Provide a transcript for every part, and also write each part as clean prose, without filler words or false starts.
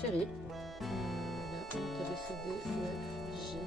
chérie. Voilà, A, B, C, D, E, F, G.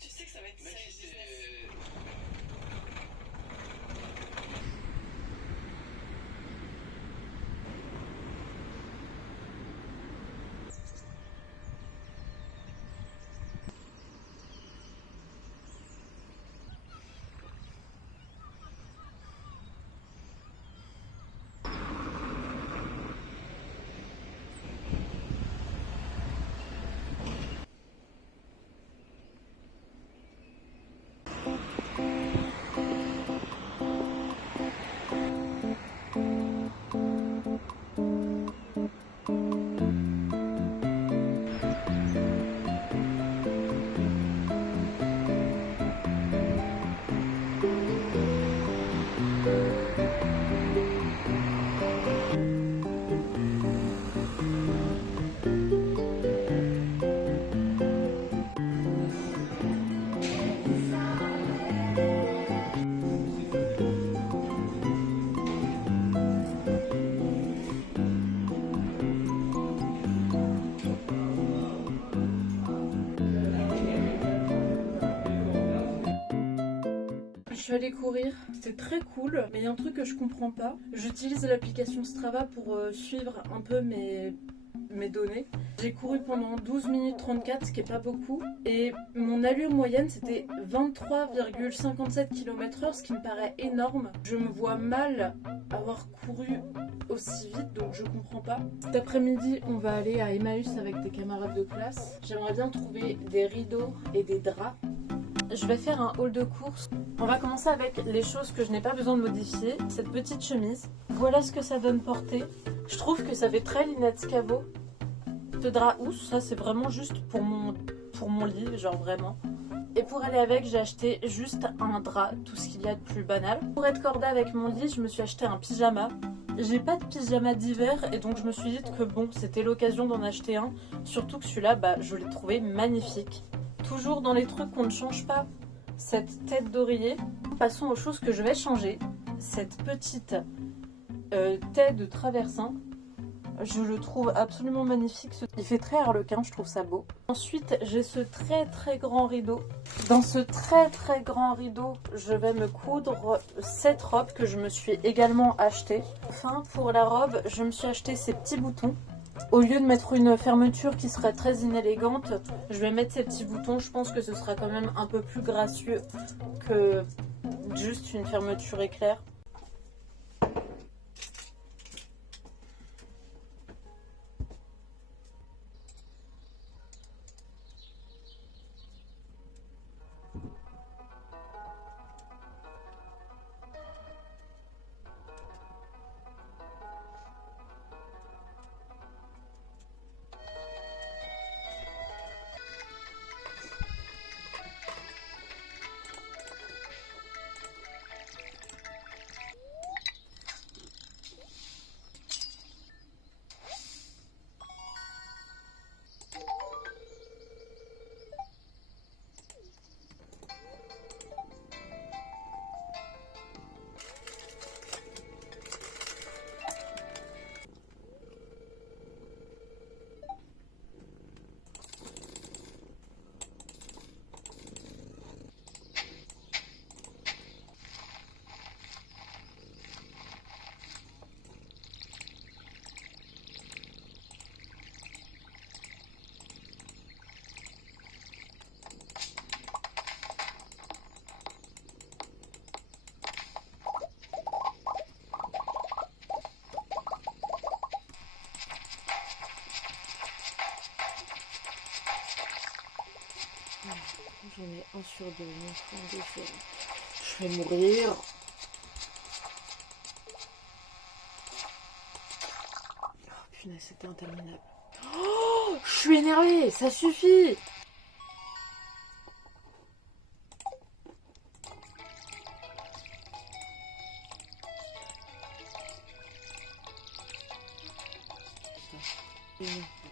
Tu sais que ça va être side business. Je suis allée courir, c'était très cool, mais il y a un truc que je comprends pas. J'utilise l'application Strava pour suivre un peu mes données. J'ai couru pendant 12 minutes 34, ce qui est pas beaucoup, et mon allure moyenne c'était 23,57 km/h, ce qui me paraît énorme. Je me vois mal avoir couru aussi vite, donc je comprends pas. Cet après-midi, on va aller à Emmaüs avec des camarades de classe. J'aimerais bien trouver des rideaux et des draps. Je vais faire un haul de course. On va commencer avec les choses que je n'ai pas besoin de modifier. Cette petite chemise. Voilà ce que ça donne porter. Je trouve que ça fait très Lynette Scavo. Ce drap housse, ça c'est vraiment juste pour mon lit, genre vraiment. Et pour aller avec, j'ai acheté juste un drap, tout ce qu'il y a de plus banal. Pour être corda avec mon lit, je me suis acheté un pyjama. J'ai pas de pyjama d'hiver et donc je me suis dit que bon, c'était l'occasion d'en acheter un. Surtout que celui-là, je l'ai trouvé magnifique. Toujours dans les trucs qu'on ne change pas, cette tête d'oreiller. Passons aux choses que je vais changer. Cette petite tête de traversin, je le trouve absolument magnifique. Il fait très harlequin, je trouve ça beau. Ensuite, j'ai ce très très grand rideau. Dans ce très très grand rideau, je vais me coudre cette robe que je me suis également achetée. Enfin, pour la robe, je me suis acheté ces petits boutons. Au lieu de mettre une fermeture qui serait très inélégante, je vais mettre ces petits boutons. Je pense que ce sera quand même un peu plus gracieux que juste une fermeture éclair. J'en ai un sur deux, je vais mourir. Oh punaise, c'était interminable. Oh, Je suis énervée, ça suffit. Putain.